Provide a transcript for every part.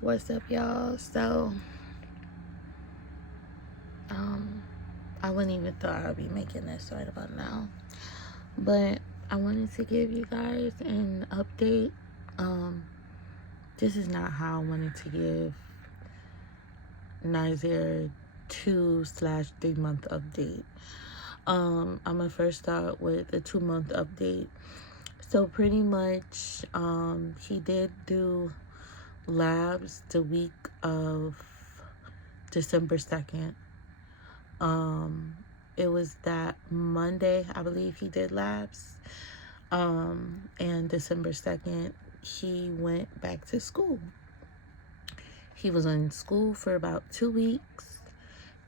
What's up, y'all? So, I wouldn't even thought I'd be making this right about now, but I wanted to give you guys an update. This is not how I wanted to give Nasir 2/3 month update. I'm gonna first start with a 2 month update. So pretty much, he did do labs the week of December 2nd. It was that Monday, I believe he did labs. And December 2nd, he went back to school. He was in school for about 2 weeks,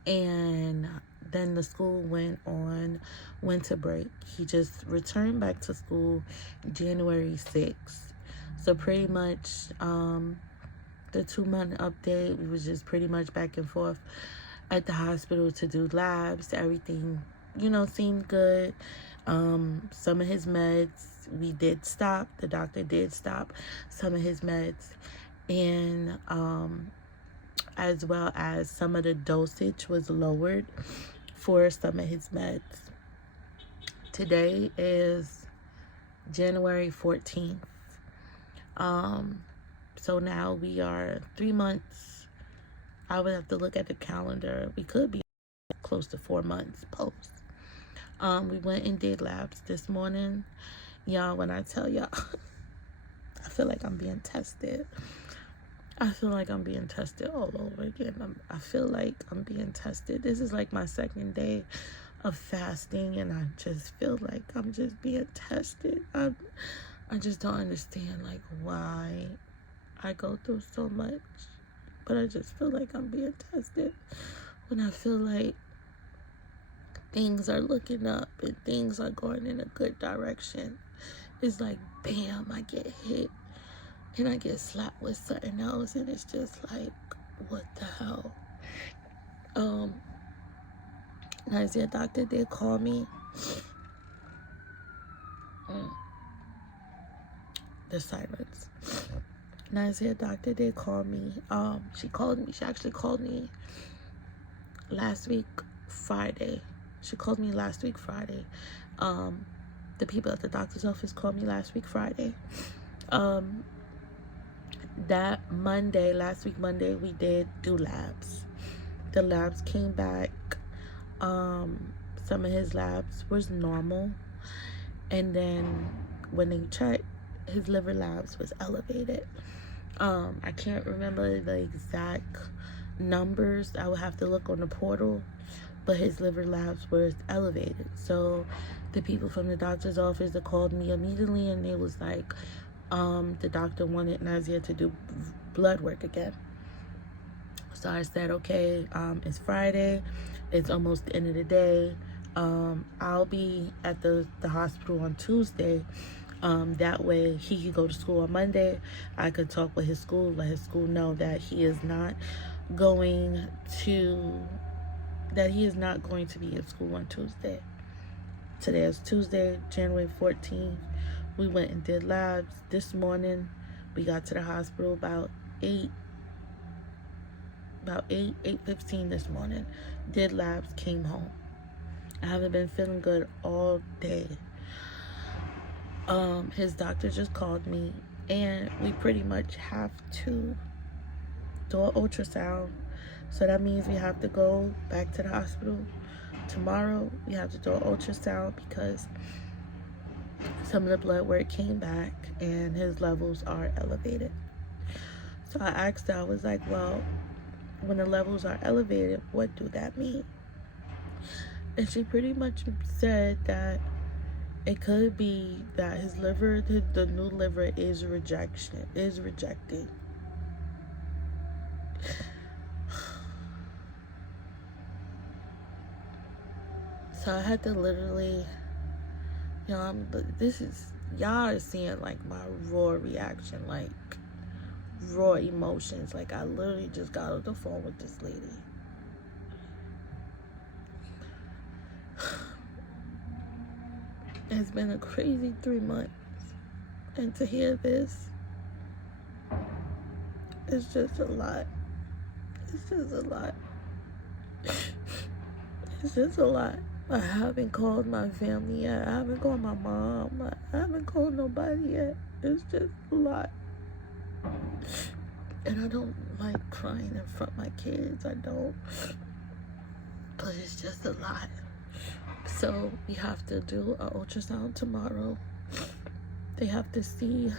and then the school went on winter break. He just returned back to school January 6th. So pretty much, the 2 month update, we was just pretty much back and forth at the hospital to do labs. Everything, seemed good. Some of his meds, we did stop. The doctor did stop some of his meds. And as well as some of the dosage was lowered for some of his meds. Today is January 14th. So now we are 3 months. I would have to look at the calendar. We could be close to 4 months post. We went and did labs this morning. Y'all, when I tell y'all, I feel like I'm being tested. I feel like I'm being tested all over again. I feel like I'm being tested. This is like my second day of fasting, and I just feel like I'm just being tested. I just don't understand, like, why I go through so much. But I just feel like I'm being tested when I feel like things are looking up and things are going in a good direction. It's like, bam, I get hit and I get slapped with something else, and it's just like, what the hell? Nasir doctor did call me. The silence. Nasir doctor did call me. She actually called me last week Friday. The people at the doctor's office called me last week Friday. That Monday, last week Monday, we did do labs. The labs came back. Some of his labs was normal, and then when they checked, his liver labs was elevated. I can't remember the exact numbers. I would have to look on the portal, but his liver labs were elevated. So the people from the doctor's office that called me immediately, and they was like, the doctor wanted Nasir to do blood work again. So I said, okay, it's Friday. It's almost the end of the day. I'll be at the hospital on Tuesday. That way he could go to school on Monday. I could talk with his school, let his school know that he is not going to be in school on Tuesday. Today is Tuesday, January 14th. We went and did labs this morning. We got to the hospital about 8:15 this morning. Did labs, came home. I haven't been feeling good all day. His doctor just called me, and we pretty much have to do an ultrasound. So that means we have to go back to the hospital tomorrow. We have to do an ultrasound because some of the blood work came back and his levels are elevated. So I asked her, I was like, well, when the levels are elevated, what do that mean? And she pretty much said that it could be that his liver, the new liver is rejecting. So I had to literally, y'all are seeing like my raw reaction, like raw emotions. Like I literally just got off the phone with this lady. It's been a crazy 3 months, and to hear this, It's just a lot. It's just a lot. It's just a lot. I haven't called my family yet. I haven't called my mom. I haven't called nobody yet. It's just a lot. And I don't like crying in front of my kids. I don't. But it's just a lot. So we have to do an ultrasound tomorrow. They have to see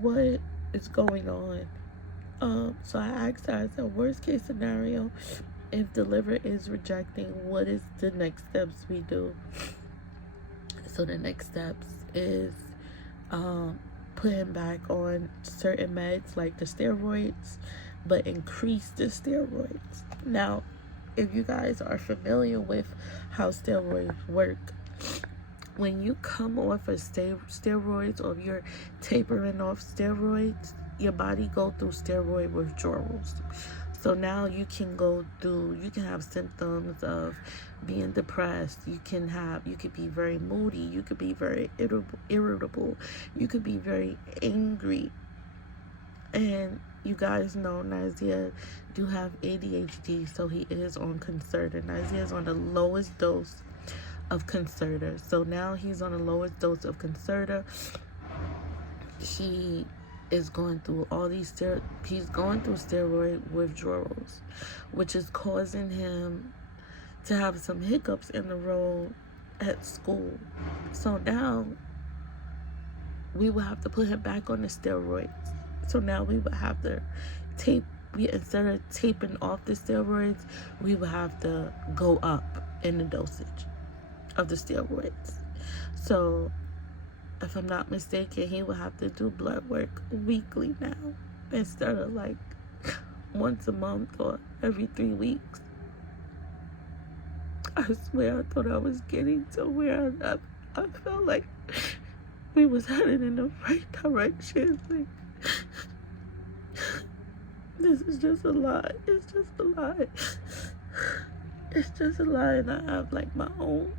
what is going on. So I asked her, I said, worst case scenario, if the liver is rejecting, what is the next steps we do? So the next steps is put him back on certain meds like the steroids, but increase the steroids. Now, if you guys are familiar with how steroids work, when you come off of steroids, or if you're tapering off steroids, your body go through steroid withdrawals. So now you can have symptoms of being depressed. You could be very moody. You could be very irritable. You could be very angry. And you guys know Nasir do have ADHD, so he is on Concerta. Nasir is on the lowest dose of Concerta. So now he's on the lowest dose of Concerta. He is going through he's going through steroid withdrawals, which is causing him to have some hiccups in the road at school. So now we will have to put him back on the steroids. So now we would have to instead of taping off the steroids, we would have to go up in the dosage of the steroids. So if I'm not mistaken, he will have to do blood work weekly now, instead of like once a month or every 3 weeks. I swear I thought I was getting to where I felt like we was headed in the right direction. Like, this is just a lot. It's just a lot. It's just a lot, and I have like my own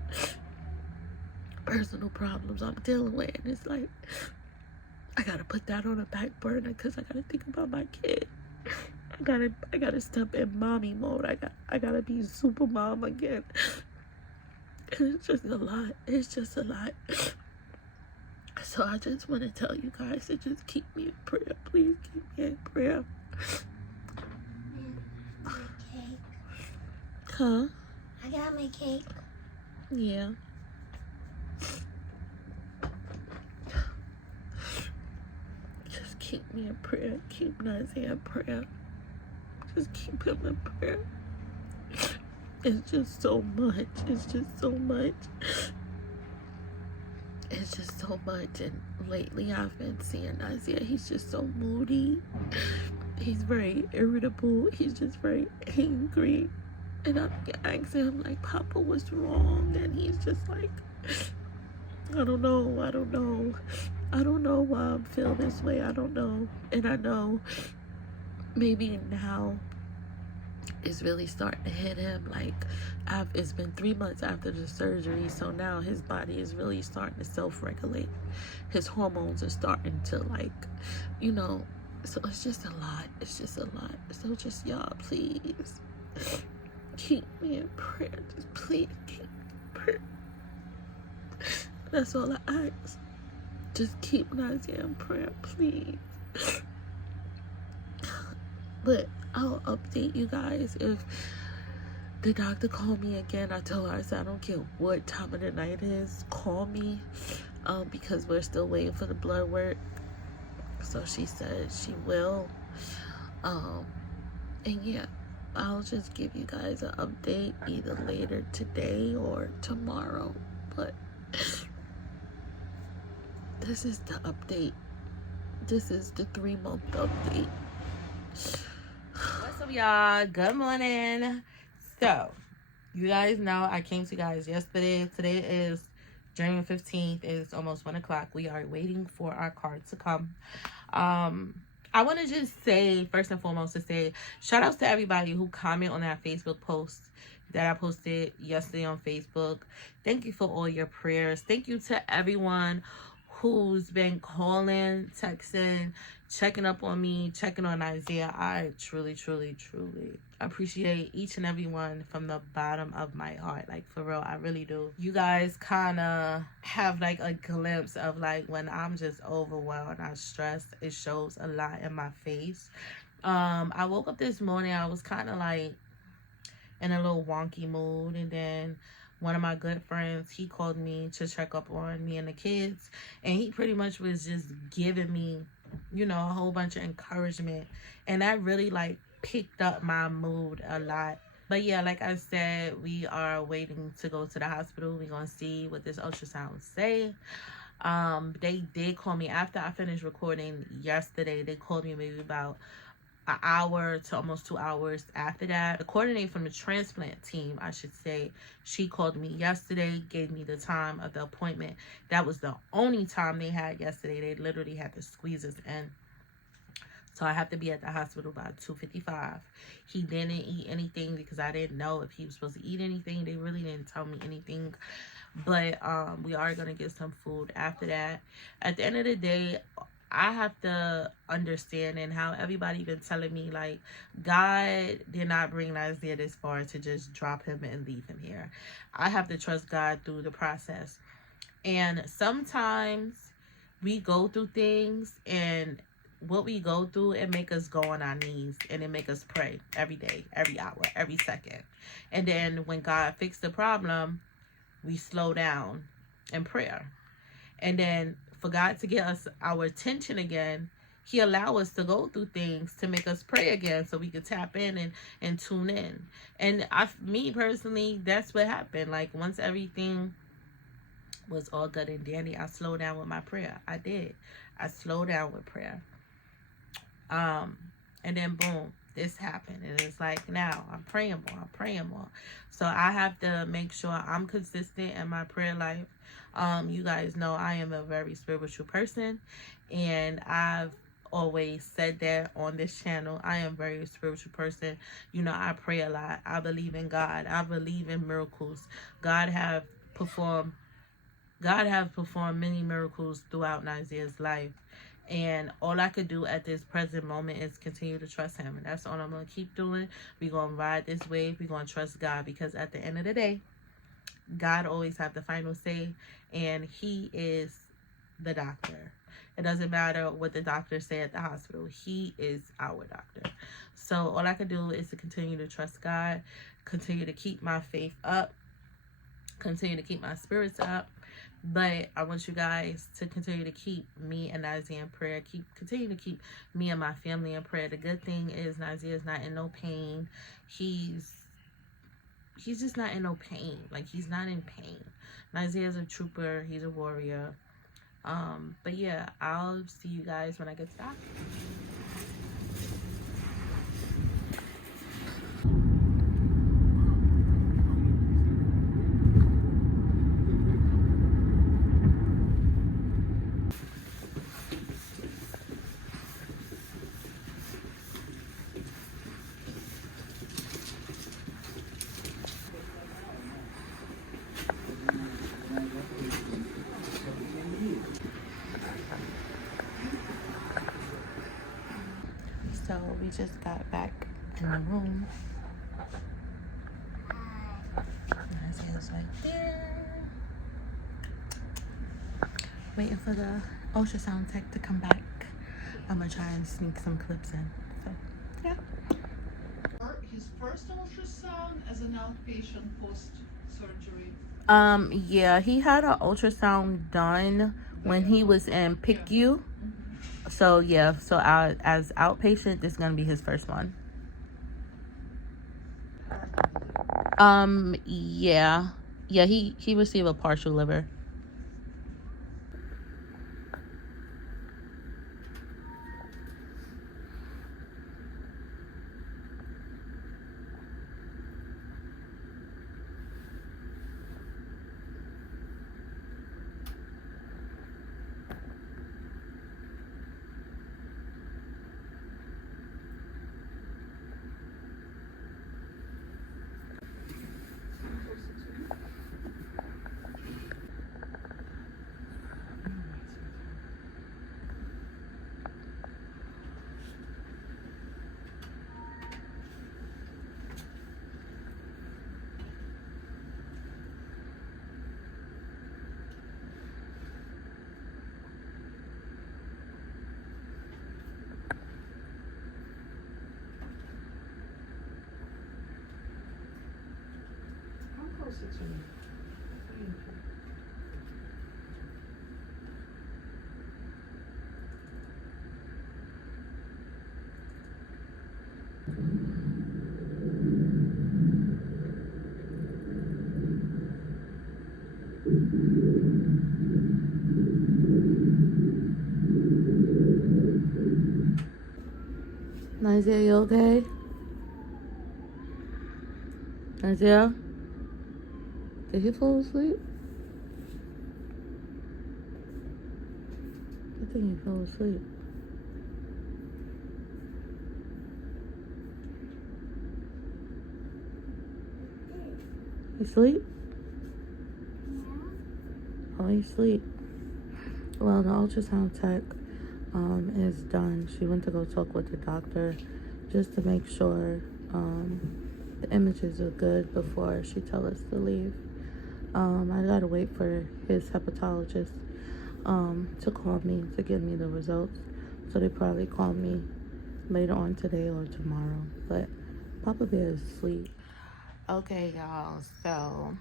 personal problems I'm dealing with, and it's like I gotta put that on a back burner because I gotta think about my kid. I gotta step in mommy mode. I gotta be super mom again. And it's just a lot. It's just a lot. So I just want to tell you guys to just keep me in prayer. Please keep me in prayer. Huh? I got my cake. Yeah. Just keep me in prayer. Keep Nasir in prayer. Just keep him in prayer. It's just so much. It's just so much. It's just so much. And lately I've been seeing Nasir. He's just so moody. He's very irritable. He's just very angry. And I'm asking him, like, Papa, what's wrong? And he's just like, I don't know why I feel this way. I don't know. And I know maybe now it's really starting to hit him. Like, it's been 3 months after the surgery, so now his body is really starting to self-regulate. His hormones are starting to, like, so it's just a lot. It's just a lot. So just, y'all, please keep me in prayer. Just please keep me in prayer. That's all I ask. Just keep Nasir in prayer, please. But I'll update you guys if the doctor called me again. I told her, I said, I don't care what time of the night it is, call me, because we're still waiting for the blood work. So she said she will. And yeah, I'll just give you guys an update either later today or tomorrow. But this is the update. This is the 3-month update. What's up, y'all? Good morning. So, you guys know I came to you guys yesterday. Today is January 15th. It's almost 1 o'clock. We are waiting for our car to come. I want to just say, first and foremost, shout outs to everybody who comment on that Facebook post that I posted yesterday on Facebook. Thank you for all your prayers. Thank you to everyone who's been calling, texting, checking up on me, checking on Isaiah. I truly appreciate each and every one from the bottom of my heart. Like, for real, I really do. You guys kind of have like a glimpse of like when I'm just overwhelmed, I'm stressed. It shows a lot in my face. I woke up this morning, I was kind of like in a little wonky mood, and then one of my good friends, he called me to check up on me and the kids, and he pretty much was just giving me, you know, a whole bunch of encouragement, and that really like picked up my mood a lot. But yeah, like I said, we are waiting to go to the hospital. We're gonna see what this ultrasound say. They did call me after I finished recording yesterday. They called me maybe about an hour to almost 2 hours after that. The coordinator from the transplant team, I should say, she called me yesterday, gave me the time of the appointment. That was the only time they had yesterday. They literally had to squeeze us in. So I have to be at the hospital by 2:55. He didn't eat anything because I didn't know if he was supposed to eat anything. They really didn't tell me anything. But we are going to get some food after that. At the end of the day, I have to understand, and how everybody been telling me, like, God did not bring Nasir this far to just drop him and leave him here. I have to trust God through the process. And sometimes we go through things, and what we go through, it make us go on our knees, and it make us pray every day, every hour, every second. And then when God fixed the problem, we slow down in prayer. And then for God to get us our attention again, he allow us to go through things to make us pray again, so we could tap in and tune in. And me personally, that's what happened. Like, once everything was all good and dandy, I slowed down with my prayer. I did. I slowed down with prayer. And then boom, this happened. And it's like, now I'm praying more. So I have to make sure I'm consistent in my prayer life. You guys know I am a very spiritual person, and I've always said that on this channel. I am a very spiritual person. You know, I pray a lot. I believe in God. I believe in miracles. God have performed many miracles throughout Nasir's life. And all I could do at this present moment is continue to trust him. And that's all I'm going to keep doing. We're going to ride this wave. We're going to trust God, because at the end of the day, God always have the final say, and he is the doctor. It doesn't matter what the doctors say at the hospital. He is our doctor. So all I can do is to continue to trust God, continue to keep my faith up, continue to keep my spirits up. But I want you guys to continue to keep me and Nasir in prayer. Continue to keep me and my family in prayer. The good thing is Nasir is not in no pain. He's just not in no pain. Like, he's not in pain. Nasir is a trooper. He's a warrior. But yeah, I'll see you guys when I get to the hospital. So we just got back in the room. Nasir's right there. Waiting for the ultrasound tech to come back. I'm gonna try and sneak some clips in. So, yeah. His first ultrasound as an outpatient post-surgery. Yeah, he had an ultrasound done when he was in PICU. So yeah, so as outpatient, this is gonna be his first one. Yeah, he received a partial liver. closer to me. Nasir, you okay? Nasir? Did he fall asleep? I think he fell asleep. You sleep? Oh, you sleep. Well, the ultrasound tech is done. She went to go talk with the doctor just to make sure the images are good before she tell us to leave. I gotta wait for his hepatologist to call me to give me the results. So they probably call me later on today or tomorrow. But Papa Bear is asleep. Okay, y'all. So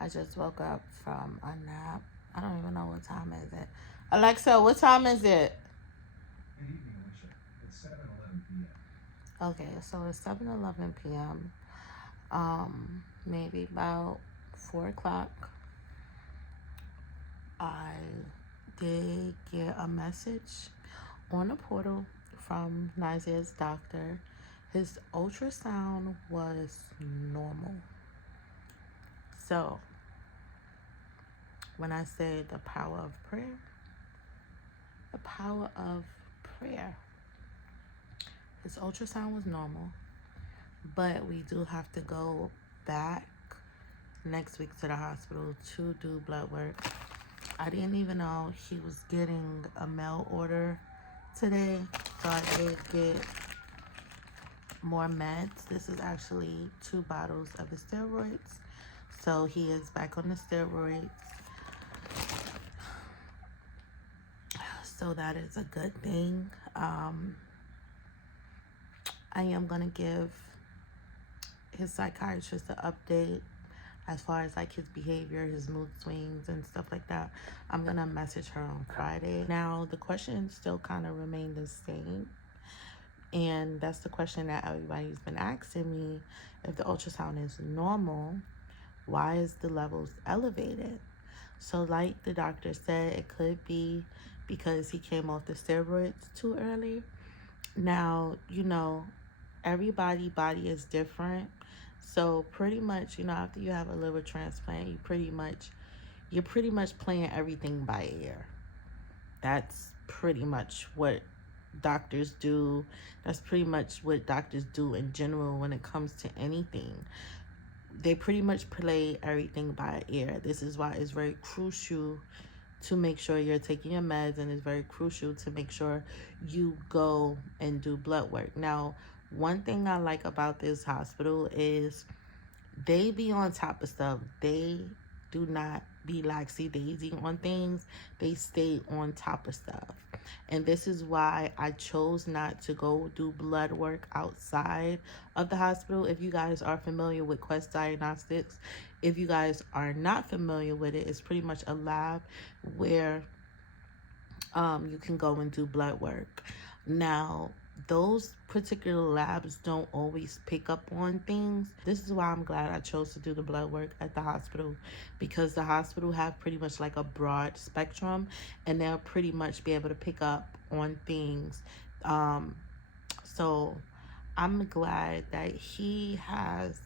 I just woke up from a nap. I don't even know what time is it. Alexa, what time is it? Good evening, Alicia. It's 7:11 p.m. Okay, so it's 7:11 p.m. Maybe about 4 o'clock. I did get a message on the portal from Nasir's doctor. His ultrasound was normal. So, when I say the power of prayer, his ultrasound was normal, but we do have to go back next week to the hospital to do blood work. I didn't even know he was getting a mail order today, so I did get more meds. This is actually 2 bottles of the steroids, so he is back on the steroids. So that is a good thing. I am gonna give his psychiatrist an update as far as like his behavior, his mood swings and stuff like that. I'm gonna message her on Friday. Now the questions still kind of remain the same, and that's the question that everybody's been asking me. If the ultrasound is normal, why is the levels elevated? So like the doctor said, it could be because he came off the steroids too early. Now, you know, everybody's body is different. So pretty much, you know, after you have a liver transplant, you're pretty much playing everything by ear. That's pretty much what doctors do. That's pretty much what doctors do in general when it comes to anything. They pretty much play everything by ear. This is why it's very crucial to make sure you're taking your meds, and it's very crucial to make sure you go and do blood work. Now, one thing I like about this hospital is they be on top of stuff. They do not be laxy-daisy on things. They stay on top of stuff. And this is why I chose not to go do blood work outside of the hospital. If you guys are familiar with Quest Diagnostics, if you guys are not familiar with it, it's pretty much a lab where you can go and do blood work. Now, those particular labs don't always pick up on things. This is why I'm glad I chose to do the blood work at the hospital, because the hospital have pretty much like a broad spectrum, and they'll pretty much be able to pick up on things. So I'm glad that he has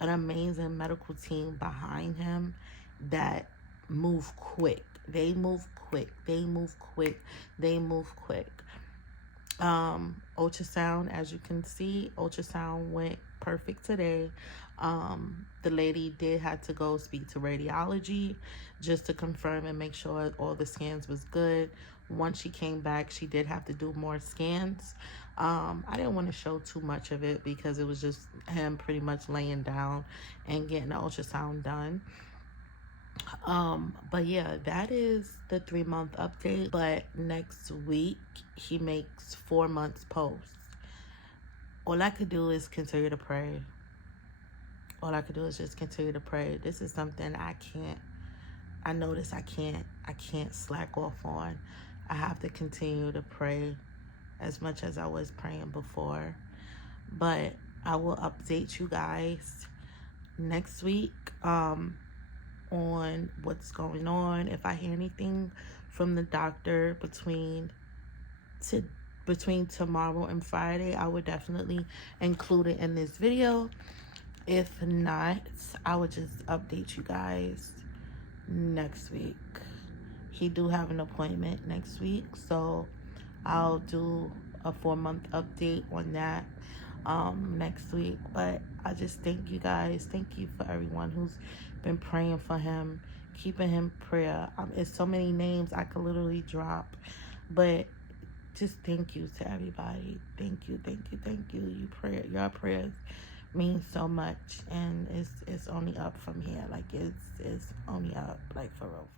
an amazing medical team behind him that move quick. They move quick. Ultrasound, as you can see, ultrasound went perfect today. The lady did have to go speak to radiology just to confirm and make sure all the scans was good. Once she came back, she did have to do more scans. I didn't want to show too much of it because it was just him pretty much laying down and getting the ultrasound done. But yeah, that is the 3-month update. But next week he makes 4 months post. All I could do is continue to pray all I could do is just continue to pray. This is something I notice I can't slack off on. I have to continue to pray as much as I was praying before. But I will update you guys next week on what's going on. If I hear anything from the doctor between tomorrow and Friday, I would definitely include it in this video. If not, I would just update you guys next week. He do have an appointment next week, so I'll do a 4-month update on that next week. But I just thank you guys. Thank you for everyone who's been praying for him, keeping him prayer. It's so many names I could literally drop, but just thank you to everybody. Thank you. Your prayers mean so much, and it's only up from here. Like it's only up, like for real.